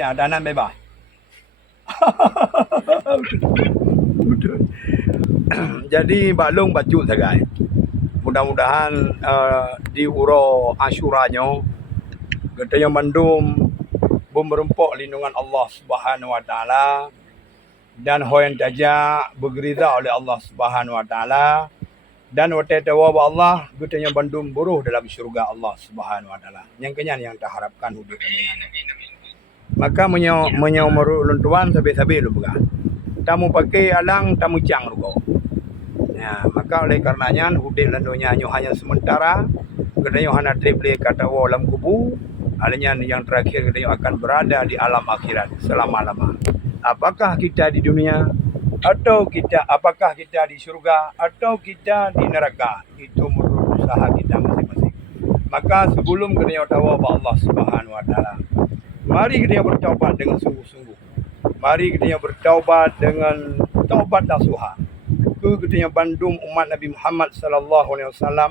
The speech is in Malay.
Ya, tanam bebas. Betul. Jadi baklung baju sagai. Mudah-mudahan di uro Asyuranya katanya mandum berempok lindungan Allah Subhanahu wa taala dan hoyan tajak bergerida oleh Allah Subhanahu wa taala dan watatawa Allah katanya bandum buruh dalam syurga Allah Subhanahu wa taala. Yang kenyan yang tak harapkan hidup maka menyo meru luntuan sabi-sabi lu buka. Tamu pakai alang tamu cang rugo. Ya, maka oleh karenanya hudik landonya hanya sementara katanya hana triple kata dalam kubu alanya yang terakhir katanya akan berada di alam akhirat selama-lama. Apakah kita di dunia apakah kita di surga atau kita di neraka, itu menurut usaha kita masing-masing. Maka sebelum kita tahu Allah Subhanahu wa taala, mari kita bertaubat dengan sungguh-sungguh. Mari kita bertaubat dengan taubat nasuha. Kita bandung umat Nabi Muhammad sallallahu alaihi wasallam